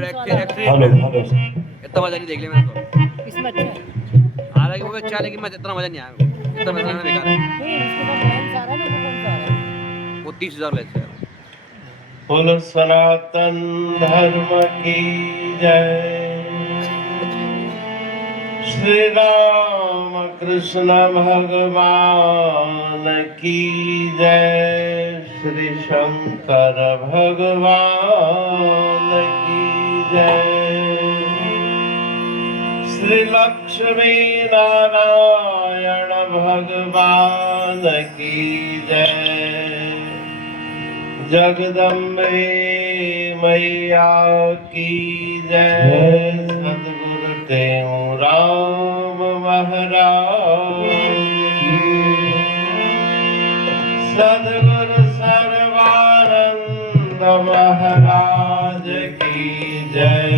Hello hello. इतना मजा नहीं देख लिया मैंने तो। इसमें अच्छा है। हालांकि वो भी अच्छा है लेकिन मैं इतना मजा नहीं आया मेरे को। इतना मजा बेकार है। नहीं इसके बाद नया आ रहा है ना, वो कौन सा आ रहा है? वो 30,000 लेते हैं। बोलो सनातन धर्म की जय। श्री राम कृष्ण भगवान की जय। श्री शंकर भगवान की जय। श्री लक्ष्मी नारायण भगवान की जय। जगदम्बे मैया की जय। सद्गुरु टेऊराम महाराज की। सद्गुरु सर्वानंद महाराज की जय।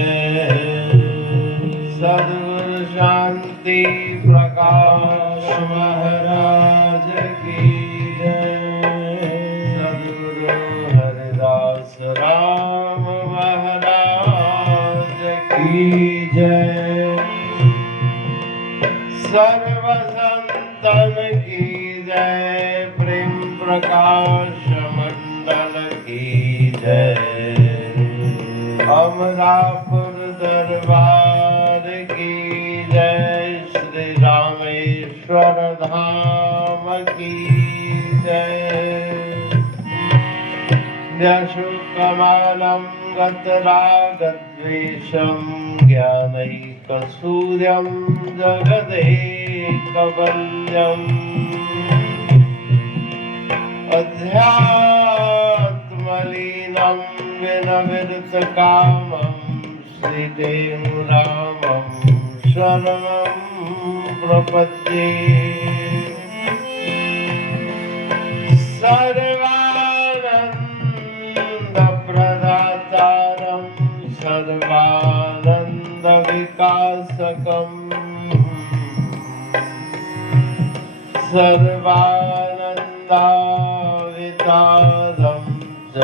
सद्गुरु शांति प्रकाश महाराज की जय। सद्गुरु हरिदास राम महाराज की जय। सर्व संतन की जय। प्रेम प्रकाश मंडल की जय। अमरापुर दरबार की जय। श्री रामेश्वर धाम की जय। न्यशुकमालं गतरागद्वेषं ज्ञानैकसूर्यं जगदेकवल्यम् अध्यात्मलीनं विनविरतकामं श्रीदेवरामं शरणं प्रपद्ये। सर्वानन्दप्रदातारं सर्वानन्दविकासकम् सर्वानन्दावितारं च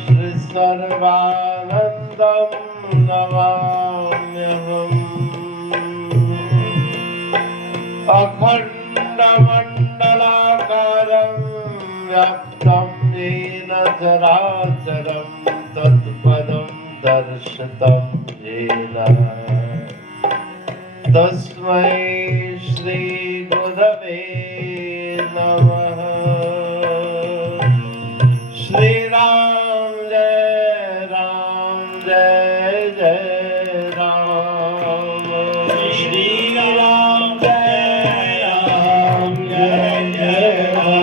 श्री सर्वानन्दं नमाम्यहम्। अखण्डमण्डलाकारं व्याप्तं येन चराचरं तत्पदं दर्शितं येन तस्मै श्री गुरवे नमः। श्री राम जय जय राम। श्री राम जय जय राम। श्री राम जय जय राम।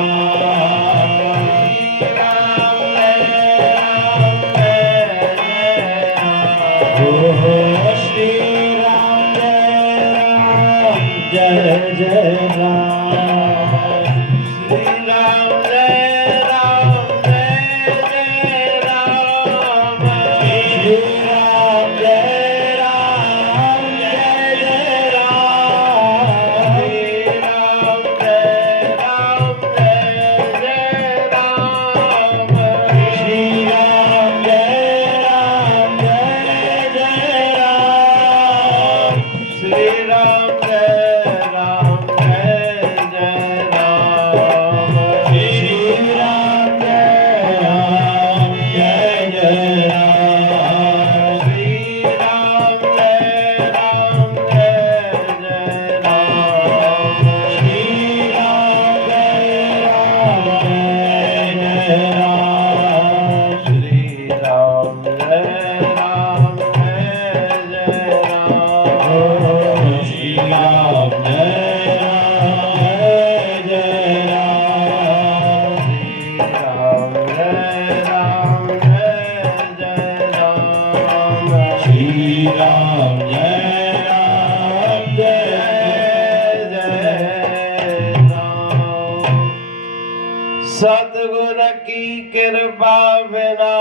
श्री राम जय जय राम। श्री राम जय जय राम। श्री राम जय जय राम। श्री राम जय राम। श्री राम सतगुर की कृपा बिना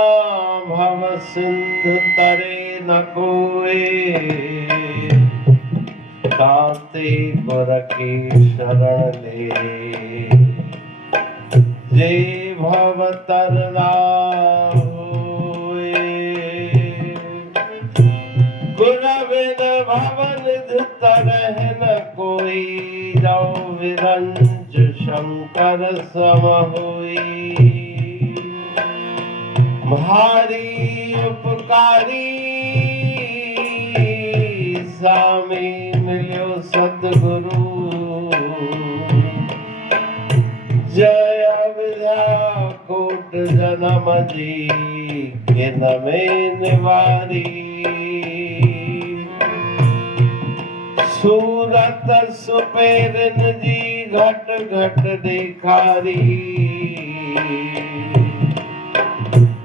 भव सिंधु तरे न कोई। ताते गुर की शरण ले जे भव तरना होए। तरह न कोई, जो विरंज शंकर सम हुई। भारी उपकारी स्वामी मिलियो सतगुरु, जय विद्या कोट जन्म जी किन में निवारी। सूरत सुपेरन जी घट घट दिखारी,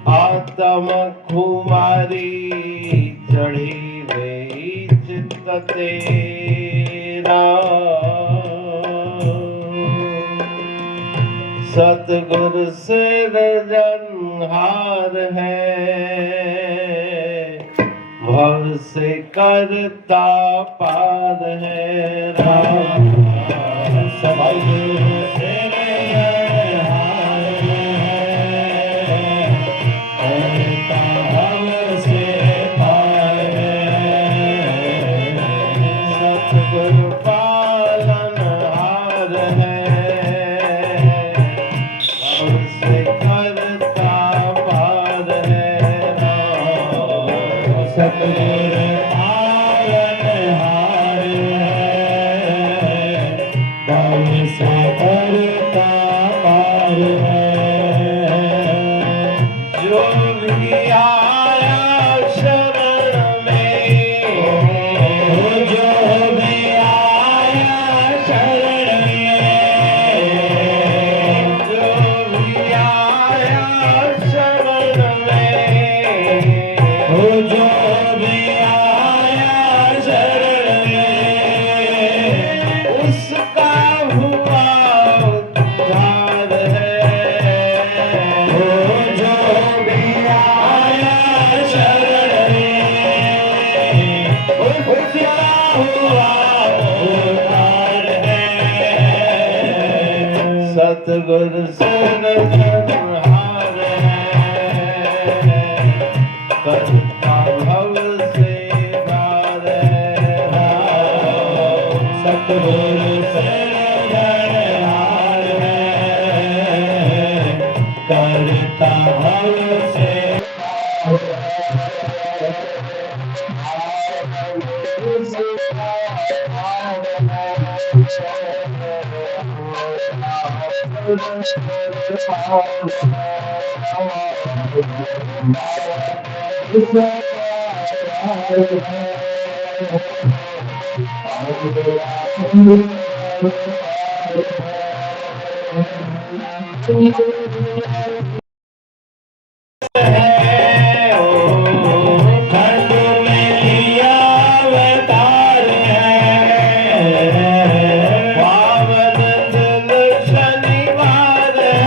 आत्म खुमारी चढ़ी वे चित्त तेरा। सतगुर सिरजनहार है, भव से करता पार है राम। सतगुर सिरजनहार है, करता भव से पार है। सतगुर पालनहार है, सतगुर पालनहार है, भव से करता पार है। जो भी आया शरण में, जो भी आया शरण में, जो भी आया शरण में, जो उसका हुआ उद्धार है। जो भी आया शरण में, उसका हुआ उद्धार है। सतगुर सिरजनहार है, करता भव से पार है। सतगुर सिरजनहार है, करता भव से खंड में लिया अवतार है, पावन दिन शनिवार है।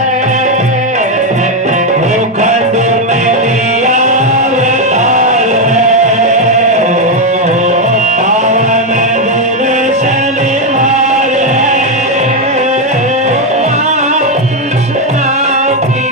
खंड में लिया अवतार है, पावन दिन शनिवार है। कृष्णा की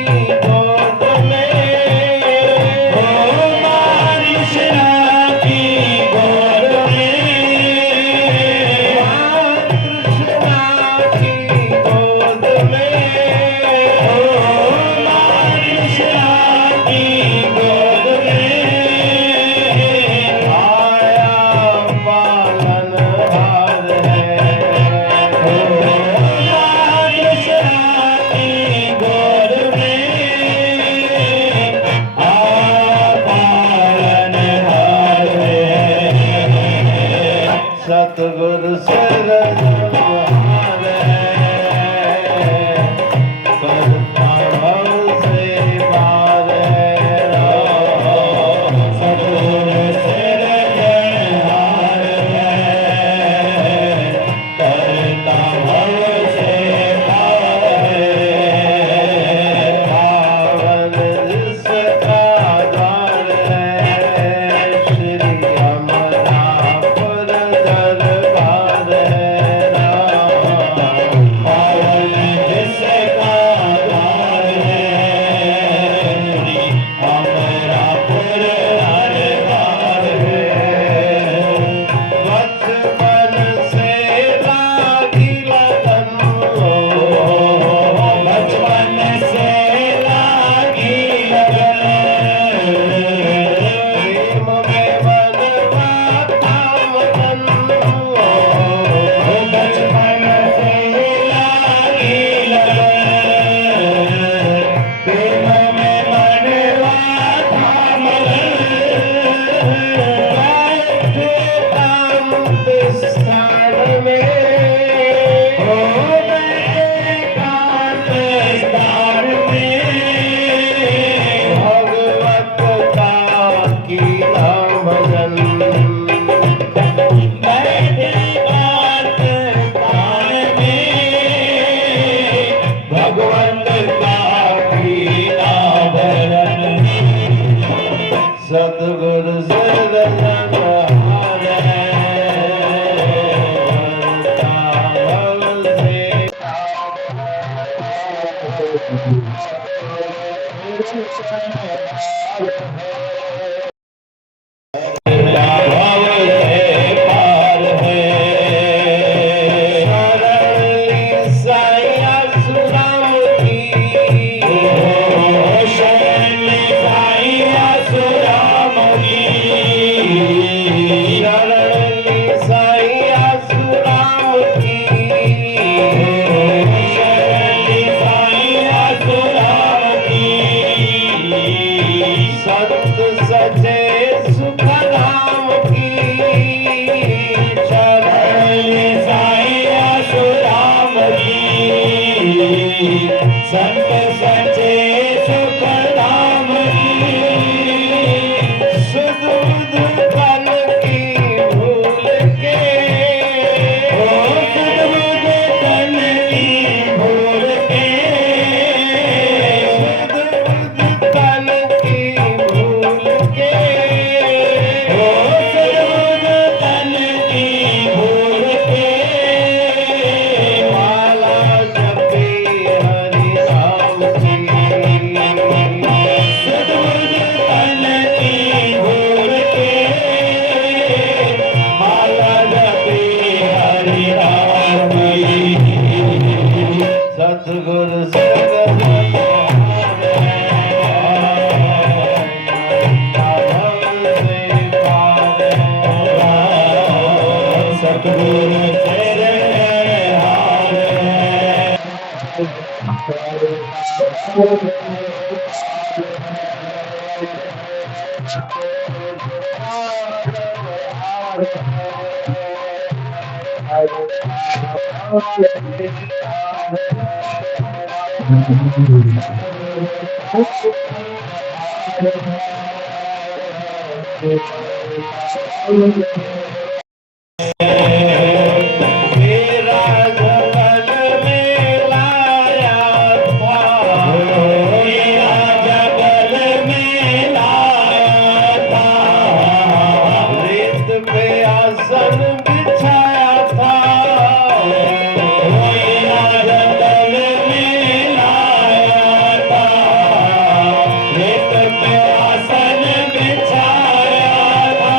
सतगुरु सदन हारे भव से भव से पार है शरण साईं सुराम की शरण साईं सुराम की शरण साईं सुराम की शरण साईं सुराम की संत सचे सुख नाम की शरण साईं सुराम की संत सचे सुख नाम की सुध बुध कल की भूल के सुध बुध कल की भूल के सुध बुध कल की भूल के सुध बुध कल की भूल के माला जपी हरि नाम की सद्बुद्ध तन की भूल के माला जपी हरि नाम की सतगुरु सतगुरु तेरे हारे मेरा जबल में लाया था मेरा जबल में लाया था रेत पे आसन बिछाया था मेरा जबल में लाया था रेत पे आसन बिछाया था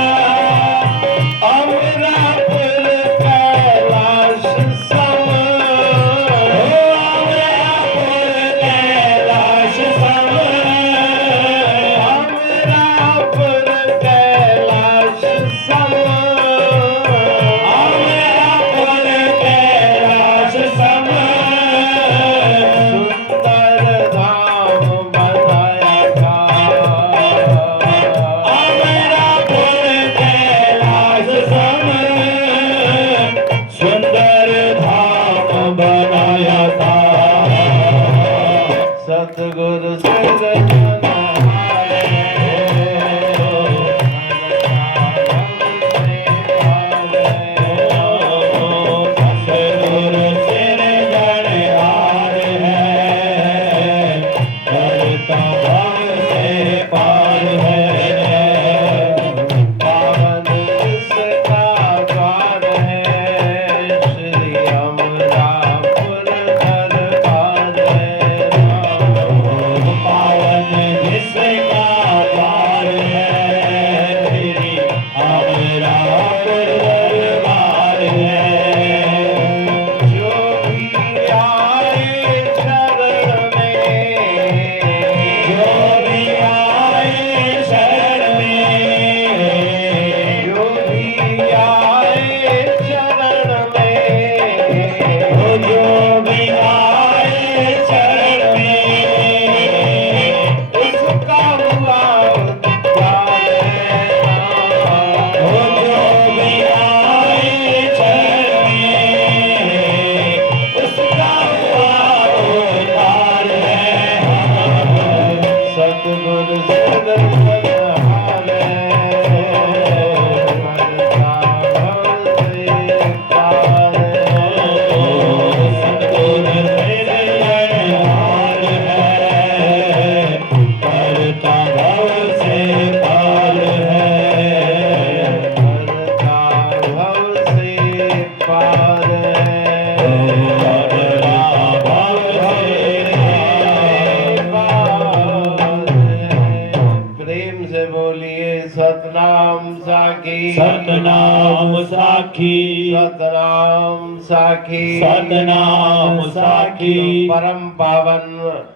सतनाम साखी सतनाम साखी सतनाम साखी सतनाम साखी परम पावन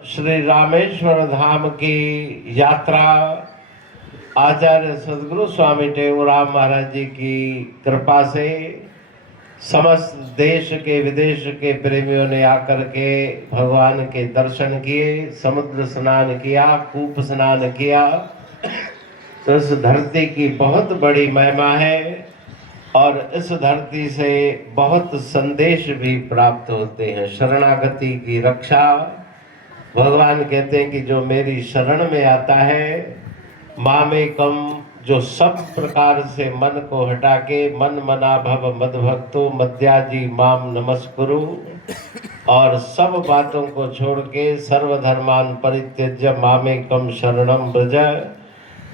श्री रामेश्वर धाम की यात्रा आचार्य सदगुरु स्वामी टेऊराम महाराज जी की कृपा से समस्त देश के विदेश के प्रेमियों ने आकर के भगवान के दर्शन किए, समुद्र स्नान किया, कूप स्नान किया। तो इस धरती की बहुत बड़ी महिमा है और इस धरती से बहुत संदेश भी प्राप्त होते हैं। शरणागति की रक्षा, भगवान कहते हैं कि जो मेरी शरण में आता है, मामेकम, जो सब प्रकार से मन को हटा के मन मना भव मद भक्तो मद्याजी माम नमस्कुरु, और सब बातों को छोड़ के सर्वधर्मान परित्यज्य मामेकम शरणम ब्रज।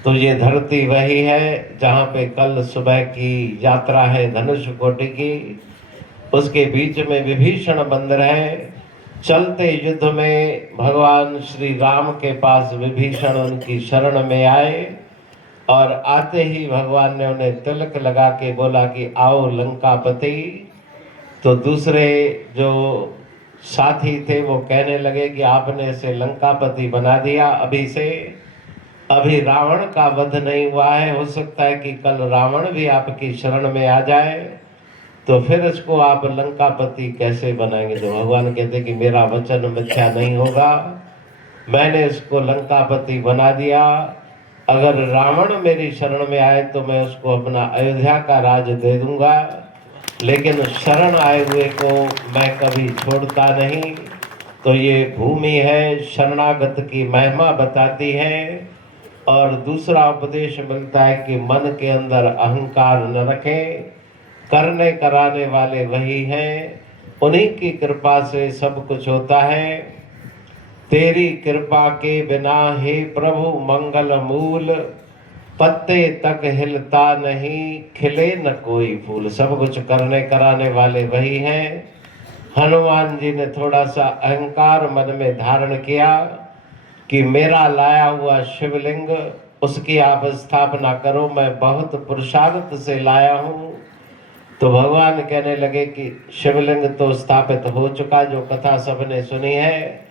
तो ये धरती वही है जहाँ पे कल सुबह की यात्रा है धनुष कोटि की। उसके बीच में विभीषण बंदर है। चलते युद्ध में भगवान श्री राम के पास विभीषण उनकी शरण में आए और आते ही भगवान ने उन्हें तिलक लगा के बोला कि आओ लंकापति। तो दूसरे जो साथी थे वो कहने लगे कि आपने इसे लंकापति बना दिया अभी से, अभी रावण का वध नहीं हुआ है, हो सकता है कि कल रावण भी आपकी शरण में आ जाए, तो फिर इसको आप लंकापति कैसे बनाएंगे। तो भगवान कहते कि मेरा वचन मिथ्या नहीं होगा, मैंने इसको लंकापति बना दिया। अगर रावण मेरी शरण में आए तो मैं उसको अपना अयोध्या का राज दे दूंगा, लेकिन शरण आए हुए को मैं कभी छोड़ता नहीं। तो ये भूमि है, शरणागत की महिमा बताती है। और दूसरा उपदेश मिलता है कि मन के अंदर अहंकार न रखें, करने कराने वाले वही हैं, उन्हीं की कृपा से सब कुछ होता है। तेरी कृपा के बिना हे प्रभु मंगल मूल, पत्ते तक हिलता नहीं, खिले न कोई फूल। सब कुछ करने कराने वाले वही हैं। हनुमान जी ने थोड़ा सा अहंकार मन में धारण किया कि मेरा लाया हुआ शिवलिंग, उसकी आप स्थापना करो, मैं बहुत पुरुषार्थ से लाया हूँ। तो भगवान कहने लगे कि शिवलिंग तो स्थापित हो चुका, जो कथा सबने सुनी है।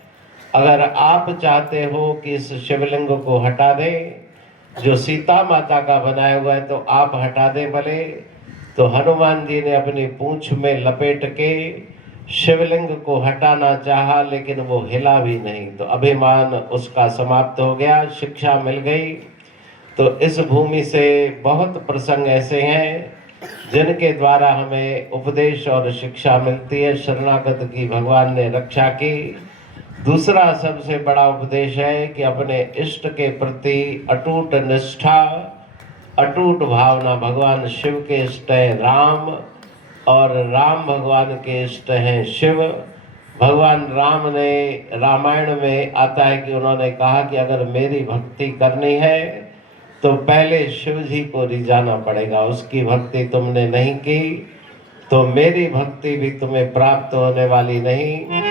अगर आप चाहते हो कि इस शिवलिंग को हटा दें, जो सीता माता का बनाया हुआ है, तो आप हटा दें भले। तो हनुमान जी ने अपनी पूंछ में लपेट के शिवलिंग को हटाना चाहा, लेकिन वो हिला भी नहीं। तो अभिमान उसका समाप्त हो गया, शिक्षा मिल गई। तो इस भूमि से बहुत प्रसंग ऐसे हैं जिनके द्वारा हमें उपदेश और शिक्षा मिलती है। शरणागत की भगवान ने रक्षा की। दूसरा सबसे बड़ा उपदेश है कि अपने इष्ट के प्रति अटूट निष्ठा, अटूट भावना। भगवान शिव के इष्ट हैं राम, और राम भगवान के इष्ट हैं शिव। भगवान राम ने रामायण में आता है कि उन्होंने कहा कि अगर मेरी भक्ति करनी है तो पहले शिव जी को रिझाना पड़ेगा। उसकी भक्ति तुमने नहीं की तो मेरी भक्ति भी तुम्हें प्राप्त होने वाली नहीं।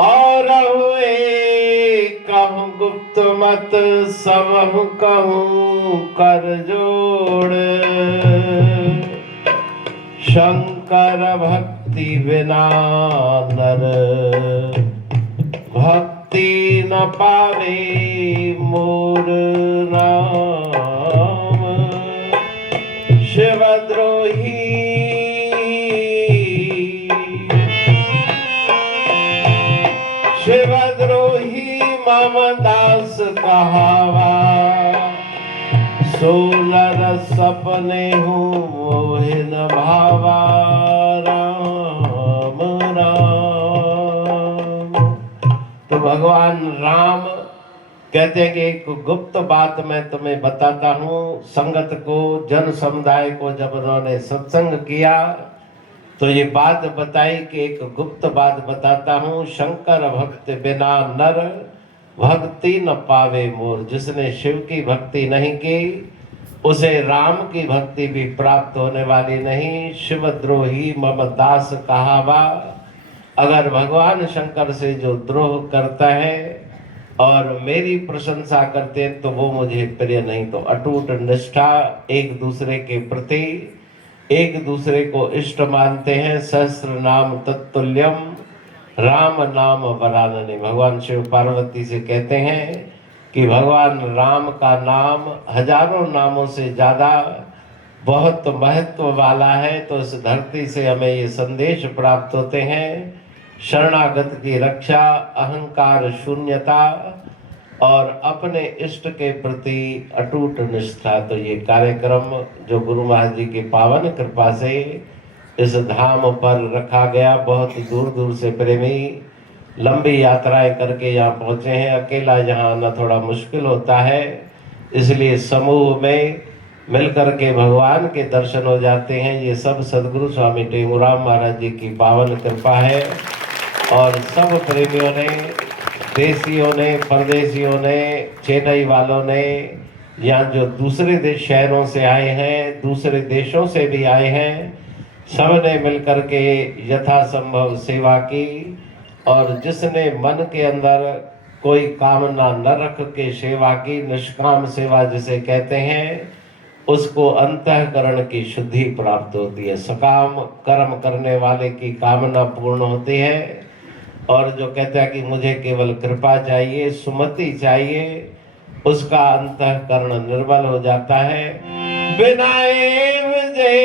और हुए कहूँ गुप्त मत सबहु कहूँ कर जोड़, शंकर भक्ति बिना नर भक्ति न पावे मोर राम। शिवद्रोही शिवद्रोही मम दास कहावा, सोलर सपने हूँ मोहिन भावा राम राम। तो भगवान राम कहते हैं कि एक गुप्त बात मैं तुम्हें बताता हूँ। संगत को, जन समुदाय को जब उन्होंने सत्संग किया तो ये बात बताई कि एक गुप्त बात बताता हूँ। शंकर भक्त बिना नर भक्ति न पावे मोर। जिसने शिव की भक्ति नहीं की उसे राम की भक्ति भी प्राप्त होने वाली नहीं। शिवद्रोही मम दास कहावा। अगर भगवान शंकर से जो द्रोह करता है और मेरी प्रशंसा करते हैं तो वो मुझे प्रिय नहीं। तो अटूट निष्ठा, एक दूसरे के प्रति एक दूसरे को इष्ट मानते हैं। सहस्त्र नाम तत्तुल्यम राम नाम वरानने। भगवान शिव पार्वती से कहते हैं कि भगवान राम का नाम हजारों नामों से ज्यादा बहुत महत्व वाला है। तो इस धरती से हमें ये संदेश प्राप्त होते हैं, शरणागत की रक्षा, अहंकार शून्यता और अपने इष्ट के प्रति अटूट निष्ठा। तो ये कार्यक्रम जो गुरु महाराज जी की पावन कृपा से इस धाम पर रखा गया, बहुत दूर दूर से प्रेमी लंबी यात्राएं करके यहाँ पहुँचे हैं। अकेला यहाँ आना थोड़ा मुश्किल होता है, इसलिए समूह में मिलकर के भगवान के दर्शन हो जाते हैं। ये सब सदगुरु स्वामी टेऊराम महाराज जी की पावन कृपा है। और सब प्रेमियों ने, देशियों ने, परदेशियों ने, चेन्नई वालों ने, यहाँ जो दूसरे शहरों से आए हैं, दूसरे देशों से भी आए हैं, सब ने मिलकर के यथासंभव सेवा की। और जिसने मन के अंदर कोई कामना न रख के सेवा की, निष्काम सेवा जिसे कहते हैं, उसको अंतःकरण की शुद्धि प्राप्त होती है। सकाम कर्म करने वाले की कामना पूर्ण होती है। और जो कहता है कि मुझे केवल कृपा चाहिए, सुमति चाहिए, उसका अंतःकरण निर्मल हो जाता है। बिना एव जे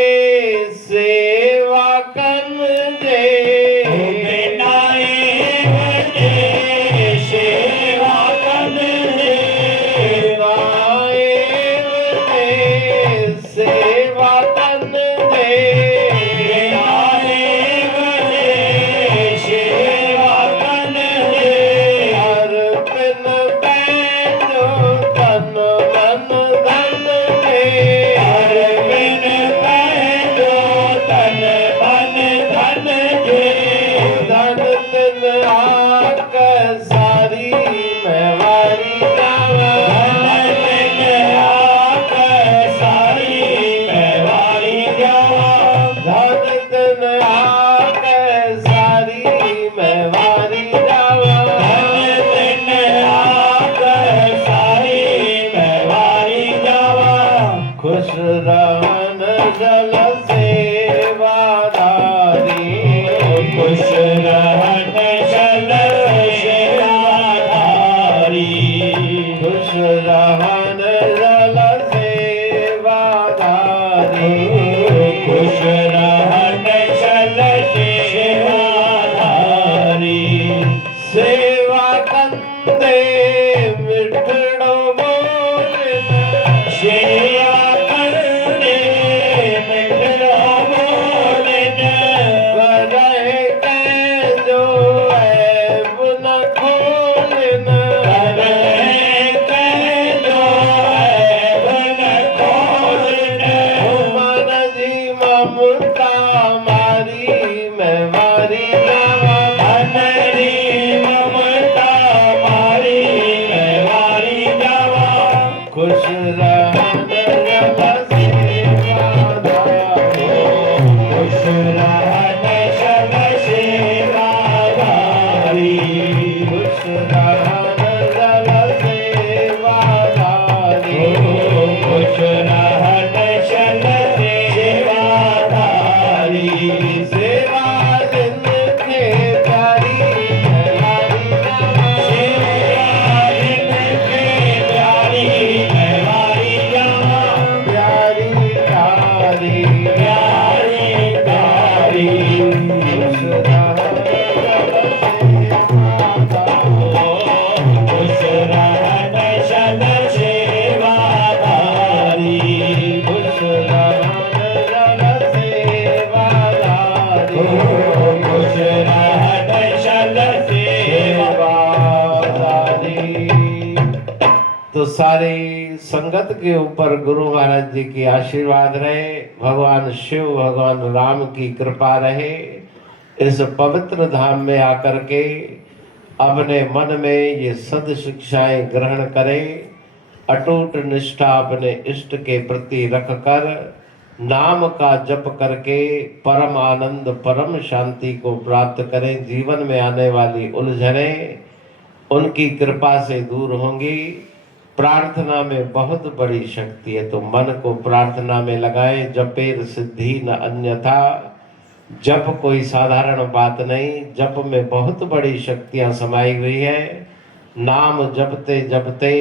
सेवा कन जे, बिना एव जे सेवा कन जे, बिना एव जे सेवा कन जे, बिना एव जे सेवा कन जे, हर बिन बैठो तन मन धन जे, हर बिन पैदो तन मन धन जे, धन तिन आक सारी महवारी जावा, धन बिन आक सारी महवारी जावा, धन तिन आक सारी महवारी जावा, धन बिन आक सारी महवारी जावा, खुश रहन जल सेवादारी, खुश रहन चल सेवाधारी, खुश रहन जल सेवादारी, खुश रहन चल सेवाधारी, सेवा कंदे मिठड़ो बोलन, सेवा करने मिठड़ा बोलन, करहे कै जो ऐब न खोलन, करहे कै जो ऐब न खोलन, मन जी ममता मारी मैं मारी जावा, हमारी ममता मारी महवारी जावा, खुश रहन जल सेवादारी, खुश रहन सब सेवाधारी, खुश रहन जल सेवादारी, खुश रहन सब सेवाधारी, सेवा जिनके प्यारी हमारी जावा, सेवा जिनके प्यारी महवारी जावा, प्यारी प्यारी प्यारी प्यारी, खुश रहन खुश रहन सब सेवाधारी, खुश रहन जल सेवादारी, खुश रहन सब सेवादारी। तो सारी संगत के ऊपर गुरु महाराज जी की आशीर्वाद रहे, भगवान शिव भगवान राम की कृपा रहे। इस पवित्र धाम में आकर के अपने मन में ये सद शिक्षाएं ग्रहण करें, अटूट निष्ठा अपने इष्ट के प्रति रखकर नाम का जप करके परम आनंद परम शांति को प्राप्त करें। जीवन में आने वाली उलझनें उनकी कृपा से दूर होंगी। प्रार्थना में बहुत बड़ी शक्ति है, तो मन को प्रार्थना में लगाए। जपेर सिद्धि न अन्यथा। जप कोई साधारण बात नहीं, जप में बहुत बड़ी शक्तियां समाई हुई है। नाम जपते जपते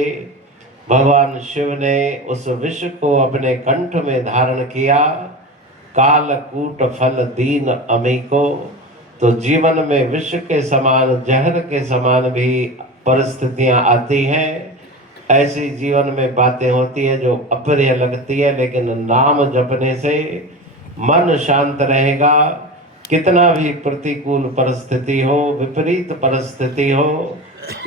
भगवान शिव ने उस विष को अपने कंठ में धारण किया। कालकूट फल दीन अमीको। तो जीवन में विष के समान, जहर के समान भी परिस्थितियां आती हैं। ऐसी जीवन में बातें होती है जो अप्रिय लगती है, लेकिन नाम जपने से मन शांत रहेगा। कितना भी प्रतिकूल परिस्थिति हो, विपरीत परिस्थिति हो,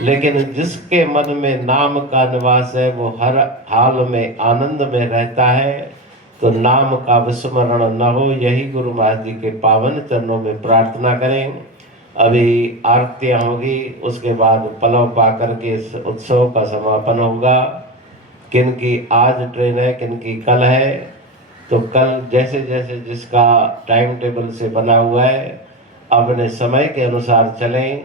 लेकिन जिसके मन में नाम का निवास है वो हर हाल में आनंद में रहता है। तो नाम का विस्मरण न हो, यही गुरु महाराज जी के पावन चरणों में प्रार्थना करें। अभी आरतियां होगी, उसके बाद पलव पा करके इस उत्सव का समापन होगा। किनकी आज ट्रेन है, किनकी कल है, तो कल जैसे जैसे जिसका टाइम टेबल से बना हुआ है अपने समय के अनुसार चलें।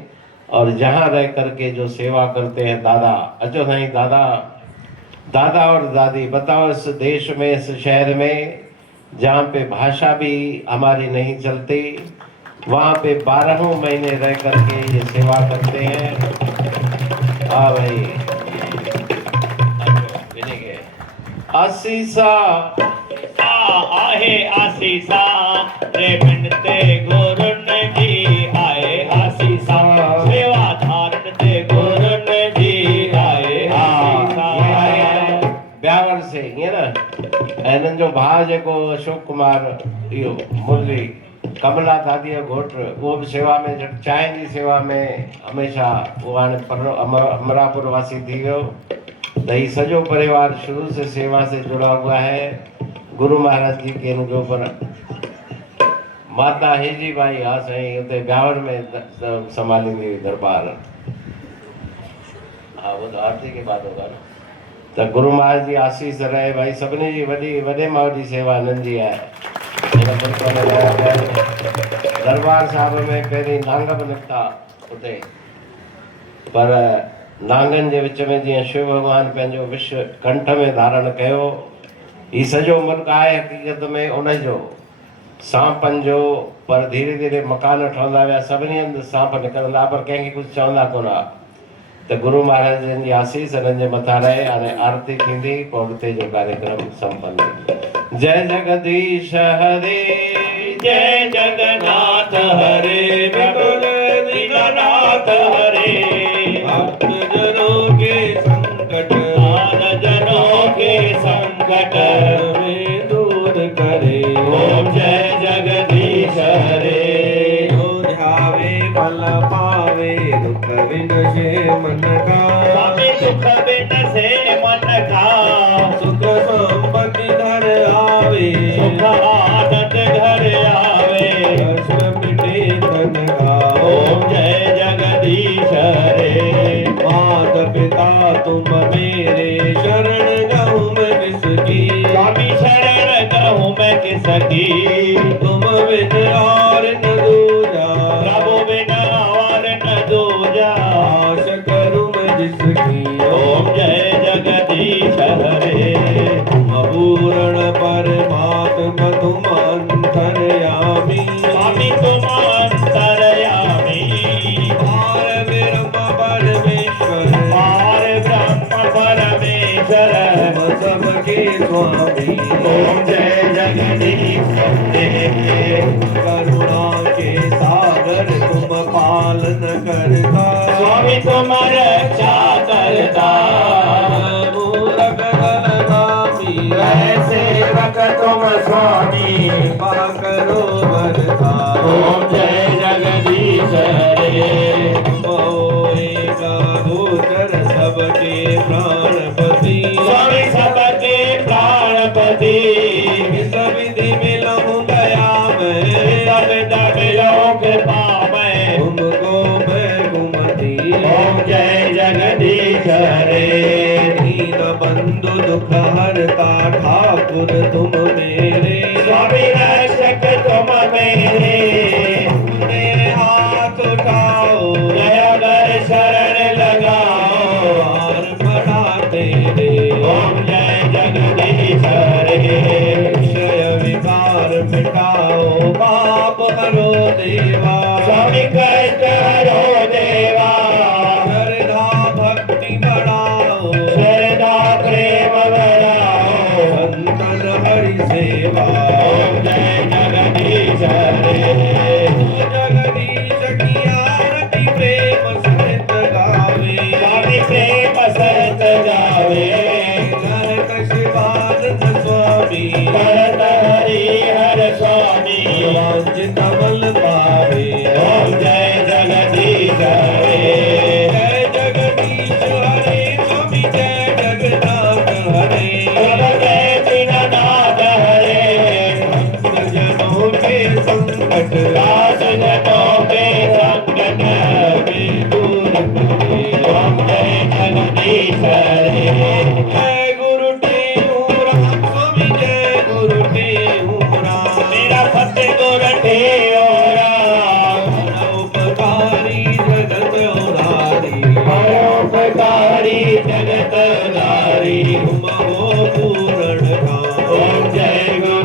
और जहाँ रह करके जो सेवा करते हैं, दादा अचो नहीं, दादा और दादी, बताओ इस देश में, इस शहर में जहाँ पे भाषा भी हमारी नहीं चलती, वहाँ पे 12 महीने रह करके ये सेवा करते हैं। हाँ भाई, आशीषा आहे आशीषा रे मिनते गुरुन जी आए आशीषा सेवा धारण ते गुरुन जी आए आशीषा। ब्यावर से ये ना इन्हनि जो भाउ जेको अशोक कुमार, इहो मुरली कमला दादी जो घोटु, उहो बि सेवा में, चांहि जी सेवा में हमेशह उहो हाणे अमरापुर वासी थी वियो। त ही सॼो परिवार शुरू से सेवा से जुड़ा हुआ है। गुरु महाराज जी के इनके ऊपर माता हेजी भाई, हाँ साईं, उते ब्यावर में संभालींदी हुई दरबार। हाँ, वो तो आरती के बाद होगा ना। तो गुरु महाराज जी आशीष रहे भाई, सभिनी जी वॾी वॾे में वॾी सेवा हिननि जी आहे। दरबार साहिब में पहिरीं नांग बि निकिता उते, पर नांगनि जे विच में जीअं शिव भॻवान पंहिंजो विष कंठ में धारण कयो, ही सॼो मुल्क आहे हक़ीक़त में उनजो, सांपनि जो। पर धीरे धीरे मकान ठहंदा विया, सभिनी हंधि सांप निकिरंदा, पर कंहिंखे कुझु चवंदा कोन हुआ। त गुरु महाराज जन जी आसीस हिननि जे मथां रहे। हाणे आरती थींदी, पोइ अॻिते जो कार्यक्रम संपन्न। जय जगदीश हरे, जय जगन्नाथ हरे, विपुल दीननाथ हरे, भक्त जनों के संकट, जनों के संकट में दूर करे। ओम जय जगदीश हरे, जो ध्यावे फल पावे, दुख विनशे मन का, स्वामी दुख विनशे मन का, सुख संपत्ति घर आवे, सुख आनंद घर आवे, हर्ष मिटे तन का। ओम जय जगदीश हरे, मात पिता तुम मेरे, शरण गहूँ मैं किसकी, स्वामी शरण गहूँ मैं किसकी, तुम बिन और न दूजा, प्रभु बिन और न दूजा, आश करूँ मैं जिसकी। ओम जय जगदीश हरे, तुम पूर्ण परमात्मा, तुम अंतर्यामी, स्वामी तुम अंतर्यामी, पार ब्रह्म परमेश्वर, पार ब्रह्म परमेश्वर, तुम सबके स्वामी। ओम जय जगदीश हरे, करुणा के सागर तुम पालन करता, स्वामी तुम रक्षा करता, मूरख गलगामी, ऐसे रख तुम स्वामी, कृपा करो बरता। ओम जय जगदीश हरे, मोएगा गोचर सबके प्राणपति, स्वामी सबके प्राणपति, विष विधि मिलूं गया मैं, विष मिलूं कृपा मैं, तुमको मैं घुमती। ओम जय जगदीश हरे, दीन बंधु दुख हरता, ठाकुर तुम मेरे, स्वामी रक्षक तुम मेरे, मेरे हाथ उठाओ, जय अगर शरण लगा मिटाओ पाप हरो देवा स्वामी कष्ट हरो देवा श्रद्धा भक्ति बढ़ाओ श्रद्धा प्रेम बढ़ाओ संतन हरि सेवा ओम जय जगदीश हरे जगदीश की आरती प्रेम सहित गावे स्वामी प्रेम सहित गावे जय शिवानंद स्वामी भरत हरि हर स्वामी वांछित बल पावे ओम जय जगदीश हरे जय जगदीश हरे स्वामी जय जगन्नाथ हरे प्रभु जय दीननाथ हरे जनों के संकट दास जनों के संकट हरे दूर करे ओम जय जगदीश हरे जय गुरु टेऊराम स्वामी जय गुरु टेऊराम मेरा फतेह गुर राम उपकारी जगत उधारी परोपकारी जगत नारी तुम हो पूर्ण काम ओम जय गुरु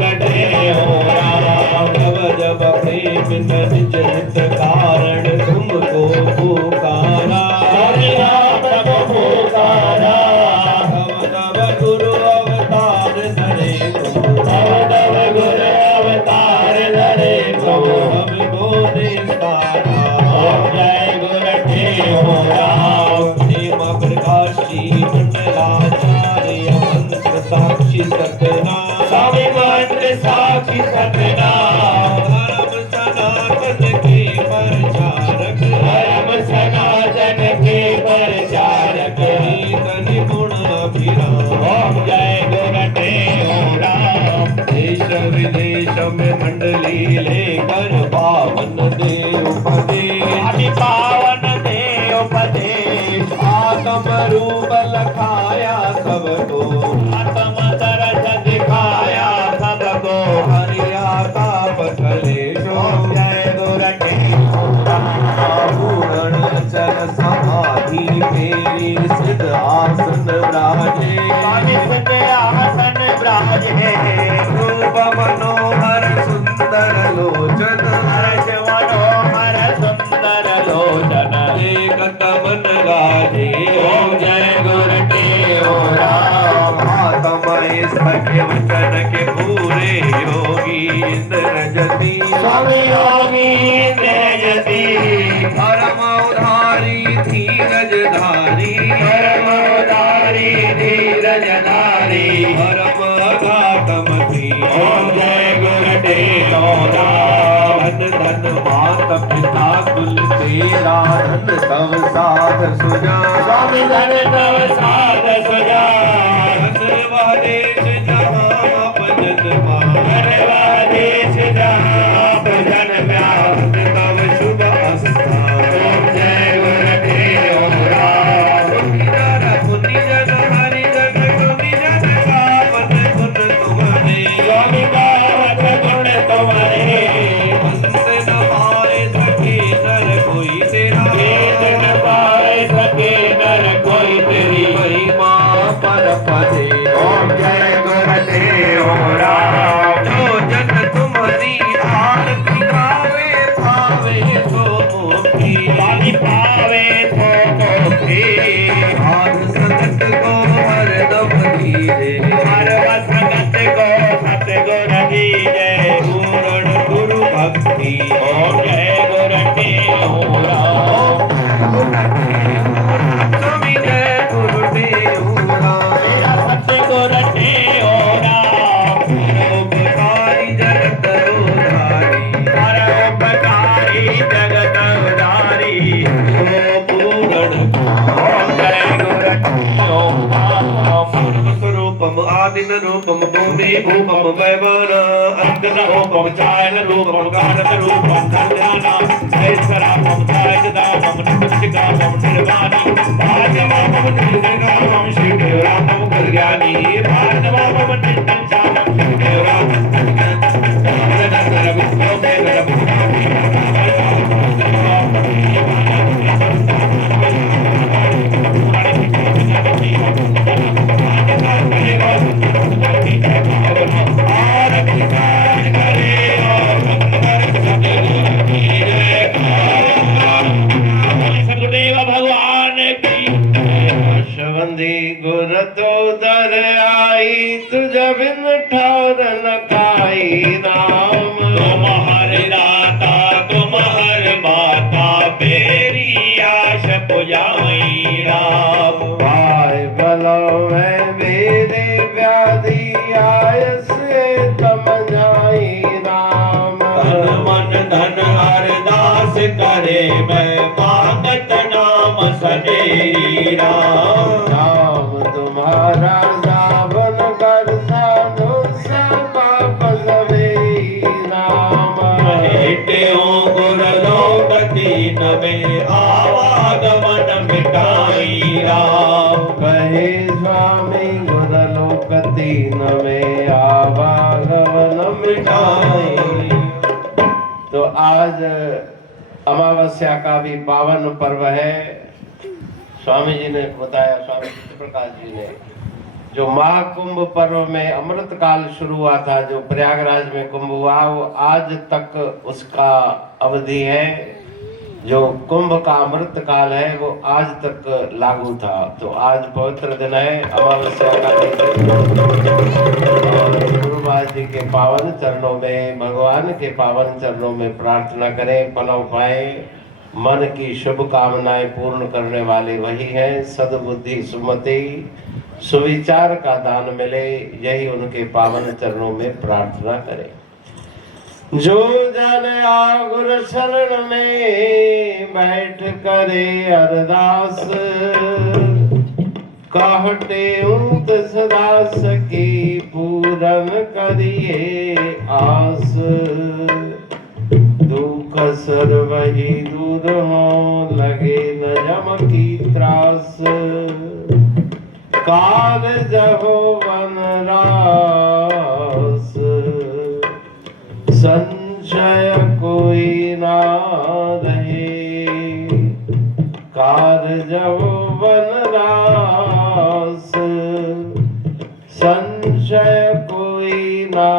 राम जब जब प्रेम निज हित कारण तुमको पुकारा हरि नाम को पुकारा तब तब गुरु अवतार धरे तुम तब तब गुरु अवतार धरे प्रभु हम बोले सारा ओम जय गुरु राम प्रेम प्रकाशी मंडलाचार्य मंत्र साक्षी सत्यनाम स्वामी मंत्र साक्षी सतनाम धर्म सनातन के प्रचारक धर्म सनातन के प्रचारक कनि गुण अभिराम ओम जय गुरु राम देश विदेश में मंडली लेकर पावन देव उपदेश आदि पावन देव उपदेश आत्म रूप लखाया सबको आत्म दर्श दिखाया सबको हरियाता बकलेशो ओम जय गुरु राम पूर्ण चल समाधि मेरी सिद्ध आसन राजे स्वामी सिद्ध आसन विराजे रूप मनोहर सुंदर लोचन हर्ष मनोहर सुंदर लोचन देखत मन गाजे ओम जय गुरु राम आत्मा इस के वचन के पूरे योगी इंद्र जति स्वामी योगी जयति परम उधारी धीरज धारी परम उदारी धीरज धारी परम अघातमती ओम जय गुरु राम धन धन मात पिता कुल तेरा धन तव साध सुजा स्वामी धन तव साध सुजा धन वह देश जहाँ भजन धन देश जहाँ भजन व्यास तव शुभ स्थान ओम जय गुरु राम मुनि जन हरि जन मुनि जन पावन गुण तुम्हारे स्वामी पावन गुण तुम्हारे अंत न पाए सके नर कोई तेरा वेद न पाए सके नर कोई तेरी महिमा पर पदे ओम जय गुरु राम जो जन तुम्हारी आरती गावे पावे सो मुक्ति स्वामी पावे तो मुक्ति आध संत को हरदम धीरे हर वसगत को सतगुण दीजे पूर्ण गुरु भक्ति ओम जय गुरु राम स्वामी जय गुरु देवरा मेरा सतगुण राम उपकारी जगत उधारी परोपकारी जगत उदारी सो पूर्ण ओम जय गुरु राम स्वरूपम आदिन रूपम भूमि भूपम वैवाना अंतन रूपम चायन रूपम गाढ़ रूपम कल्याणम ऐश्वरापम चायदापम निपुष्टिकापम निर्वाणी भाजमापम निर्विघ्नापम शिवरापम कल्याणी भाजमापम नित्यं शापम शिवरापम आरती करे तुझ बिन ठौर न खाई राम। तुम हर दाता तुम हर माता मेरी आश पुजाई राम। भाई बलो में मेरे व्याधि आयस तम जाई राम। धन मन धन हर दास करे मैं मांगत नाम सनेरी राम। राम तुम्हारा सावन कर साधु सब सवे राम। हेटे गुर लोकती न में आवागमन मिटाई राम। कहे स्वामी गुर लोक तीन में आवागमन मिटाई। तो आज अमावस्या का भी पावन पर्व है। स्वामी जी ने बताया, स्वामी प्रकाश जी ने, जो महाकुंभ पर्व में अमृत काल शुरू हुआ था, जो प्रयागराज में कुंभ हुआ, वो आज तक उसका अवधि है। जो कुंभ का अमृत काल है वो आज तक लागू था। तो आज पवित्र दिन है, अमावस्या का दिन। और गुरु महाराज जी के पावन चरणों में, भगवान के पावन चरणों में प्रार्थना करें, पनव पाए। मन की शुभ कामनाएं पूर्ण करने वाले वही हैं। सद्बुद्धि सुमति सुविचार का दान मिले, यही उनके पावन चरणों में प्रार्थना करें। जो जन आ गुरु शरण में बैठ करे अरदास, कहते सदास की पूरन करिए आस। दुख सर्वहि दूर हो लगे न जम की त्रास। काल जहो वन रास, संशय कोई ना रहे। कारज वन रास, संशय कोई ना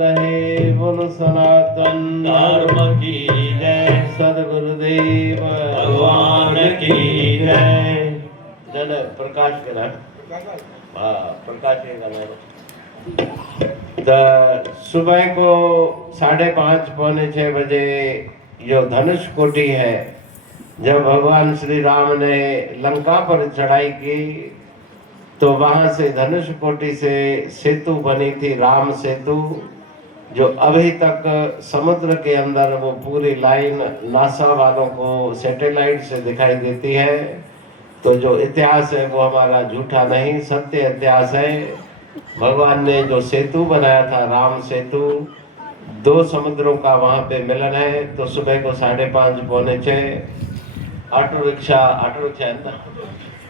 रहे। बोलो सनातन धर्म की जय। सदगुरुदेव भगवान की जय। जन प्रकाश के नाम, हाँ प्रकाश के नाम। सुबह को 5:30 पौने 6 बजे जो धनुष कोटि है, जब भगवान श्री राम ने लंका पर चढ़ाई की, तो वहां से धनुष कोटि से सेतु बनी थी, राम सेतु, जो अभी तक समुद्र के अंदर वो पूरी लाइन नासा वालों को सैटेलाइट से दिखाई देती है। तो जो इतिहास है वो हमारा झूठा नहीं, सत्य इतिहास है। भगवान ने जो सेतु बनाया था, राम सेतु, 2 समुद्रों का वहां पे मिलन है। तो सुबह को 5:30 पौने 6 ऑटो रिक्शा है ना,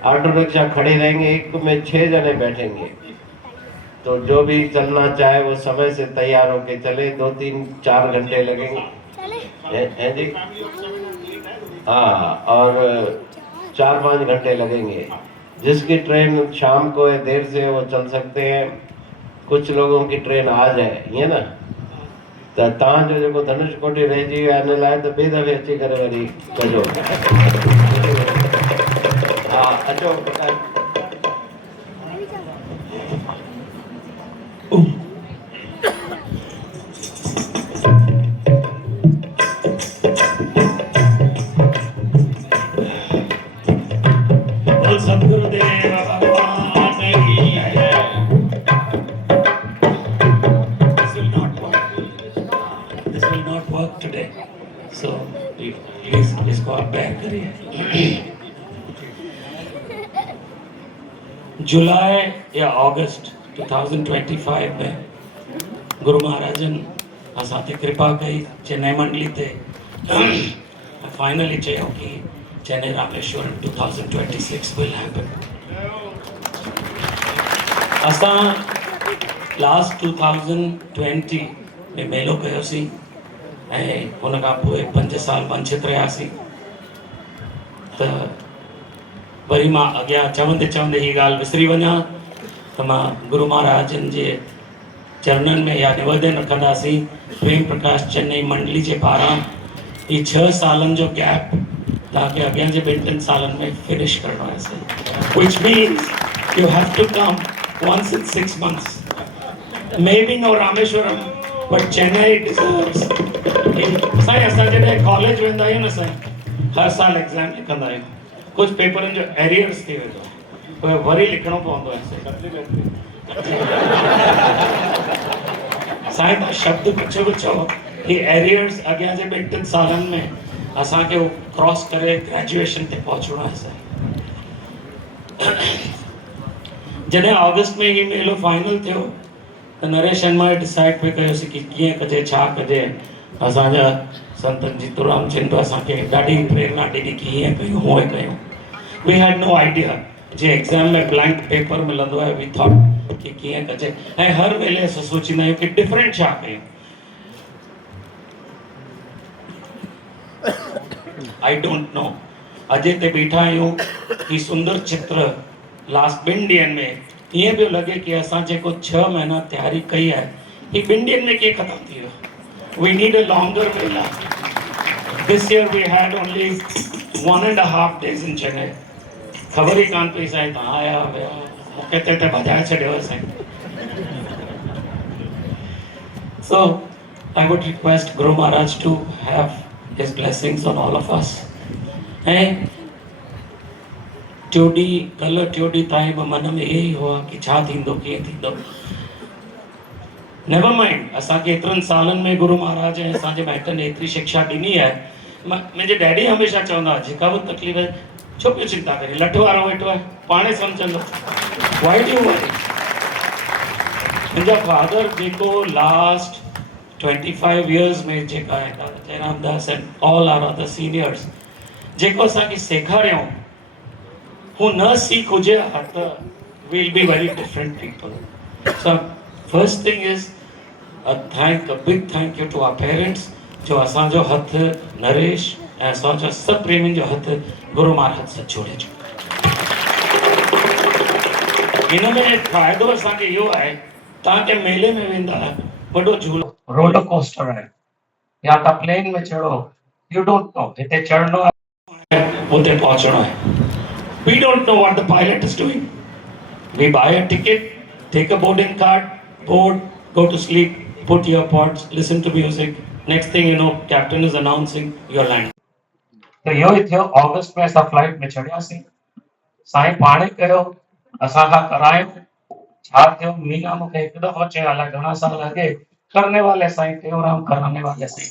ऑटो रिक्शा खड़ी रहेंगे, एक में 6 जने बैठेंगे। तो जो भी चलना चाहे वो समय से तैयार होके चले। 2-3-4 घंटे लगेंगे है जी, हाँ, और 4-5 घंटे लगेंगे। जिसकी ट्रेन शाम को है, देर से वो चल सकते हैं। कुछ लोगों की ट्रेन आ जाए, ये ना, तो तव्हां जो धनुष कोटि रहिजी वियो आहे, इन लाइ त ॿिए दफ़े अची करे वरी कजो। हा अचो प्रकाश। सद्गुरुदेव भगवान की जय। This will not work today. So please इसको आप बैक करिए। जुलाई या अगस्त 2025 में गुरु महाराजन असां ते कृपा कई, चेन्नई मंडली ते फाइनली चयो कि चेन्नई रामेश्वरम 2026 will happen. असां लास्ट 2020 में मेलो कयोसीं ऐं हुन खां पोइ 5 साल वंचित रहियासीं। त वरी मां अॻियां चवंदे चवंदे हीअ ॻाल्हि विसरी वञा त मां गुरु महाराजन जे चरणनि में या निवेदन रखंदासीं, प्रेम प्रकाश चेन्नई मंडली जे पारां ही 6 सालनि जो गैप तव्हांखे अॻियां जे 2-3 सालनि में फिनिश करणो आहे। Which means you have to come once in 6 months. Maybe no Rameshwaram, but Chennai deserves. Sai असां जॾहिं कॉलेज वेंदा आहियूं न साईं, हर साल एग्ज़ाम लिखंदा आहियूं, कुझु पेपरनि जो एरियर्स थी वेंदो आहे, पोइ वरी लिखणो पवंदो आहे साईं। तव्हां शब्द कुझु बि चओ, ही एरियर्स अॻियां जे 2-3 सालनि में असांखे उहो क्रॉस करे ग्रेजुएशन ते पहुचणो आहे साईं। जॾहिं ऑगस्ट में ही मेलो फाइनल थियो त नरेश शर्मा डिसाइड पे कयोसीं कि कीअं कजे, छा कजे। असांजा संतन जीतूराम जिन असांखे ॾाढी प्रेरणा ॾिनी कि हीअं कयूं हूअं कयूं। वी हैड नो आइडिया, जे एग्ज़ाम में ब्लैंक पेपर मिलंदो आहे, वी थॉट कि कीअं कजे, ऐं हर वेले असां सोचींदा आहियूं कि डिफरेंट छा कयूं। आई डोंट नो, अॼु हिते बीठा आहियूं, ही सुंदर चित्र लास्ट 2 ॾींहंनि में ईअं पियो लॻे कि असां जेको 6 महीना तयारी कई आहे, ही 2 ॾींहंनि में कीअं ख़तमु थी वियो। We need a longer Mela. This year we had only 1.5 days in Chennai. खबर ही कान पई साईं, तव्हां आया विया, मूंखे ते भॼाए छॾियो Sai. So I would request Guru Maharaj to have his blessings on all of us. ऐं कल टियोडी ताईं मन में यही हुआ कि छा थींदो, कीअं थींदो। नेवर माइंड, असांखे एतिरनि सालनि में गुरु महाराज ऐं असांजे माइटनि एतिरी शिक्षा ॾिनी आहे। मुंहिंजे डैडी हमेशह चवंदा हुआ, जेका बि तकलीफ़ आहे छो पियो चिंता करे, लठ वारो वेठो आहे, पाणे सम्झंदो, वाई डू वरी। मुंहिंजा फादर जेको लास्ट 25 years में जेका आहे Jairam Das and all are other seniors जेको असांखे सेखारियऊं, हू न सीख हुजे हा त will be very different people. So first thing is a big thank you to our parents, जो असांजो हथ नरेश ऐं असांजा सभु प्रेमियुनि जो हथ गुरु महाराज सां जोड़े छो। हिन में फ़ाइदो असांखे इहो आहे, तव्हांखे मेले में वेंदा वॾो झूलो रोलर कोस्टर आहे या तव्हां प्लेन में चढ़ो, यू डोंट नो हिते चढ़णो आहे, उते पहुचणो आहे। We don't know what the pilot is doing. We buy a ticket, take a boarding card, board, go to sleep, put your pods, listen to music. Next thing you know, captain is announcing your landing. तो यो ही थियो, अगस्त में असां flight में चढ़ियासीं, साईं पाणे कयो, असां खां करायो, छा थियो मीना मूंखे हिकु दफ़ो चयो, अलाए घणा साल अॻे, करने वाले साईं टेऊंराम, कराने वाले साईं।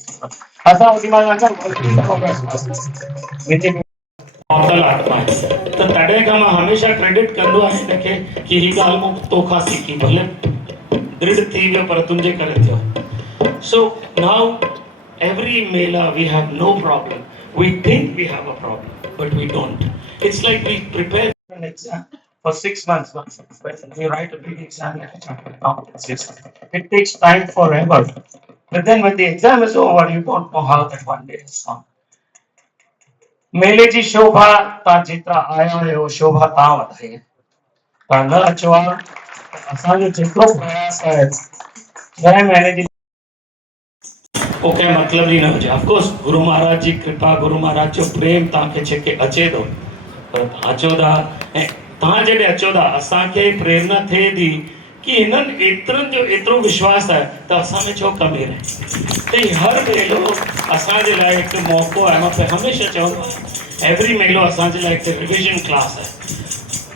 असां ओॾी महिल मौतल आत्मा आहे, त तॾहिं खां मां हमेशह क्रेडिट कंदो आहियां हिनखे कि ही ॻाल्हि मूं तोखां सिखी, भले दृढ़ थी वियो पर तुंहिंजे करे थियो। So now every mela we have no problem. We think we have a problem, but we don't. It's like we prepare an exam for 6 months. We write a big exam like a chartered accountant. It takes time forever. But then when the exam is over, you don't know how that one day has gone. मेले जी शोभा तव्हां जेतिरा आया आहियो, शोभा तव्हां वधाई आहे। तव्हां न अचो आहे, असांजो जेतिरो प्रयास आहे 6 महीने जी वो कंहिं मतलब ही न हुजे। ऑफ कोर्स गुरु महाराज जी कृपा, गुरु महाराज जो प्रेम तव्हांखे जेके अचे थो, पर अचो था ऐं तव्हां जॾहिं अचो था असांखे प्रेरणा थिए थी कि हिननि एतिरनि जो एतिरो विश्वास आहे त असां में छो कमी रहे। त हर मेलो असांजे लाइ हिकु मौक़ो आहे। मां हमेशह चवंदो आहियां, एवरी मेलो असांजे लाइ हिकु रिविजन क्लास आहे।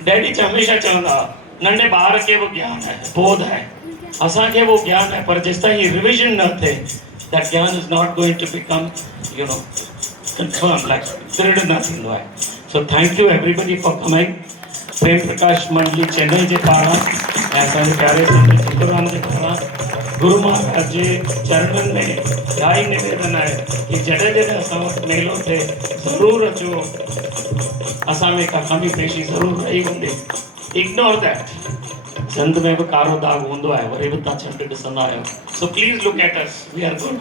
डैडी हमेशह चवंदा हुआ, नंढे ॿार खे बि ज्ञान आहे, बोध आहे, असांखे वो ज्ञान आहे, पर जेसि ताईं हीअ रिविजन न थिए, that gyan is not going to become, confirmed, like drid na thindho hai. So thank you everybody for coming. Prem Prakash Mandali Chennai je paara, aisa ne pyare संत चित्तूराम जे पारा, गुरु महाराज जे चरणन में ढाई निवेदन है कि जॾहिं जॾहिं असां वटि मेलो थे ज़रूर अचो, असां में का कमी पेशी ज़रूर रही हूंदी। Ignore that. संत में भी कारो दाग हूंदो आहे, वरी भी तव्हां चंड ॾिसंदा आहियो। So please look at us. We are good.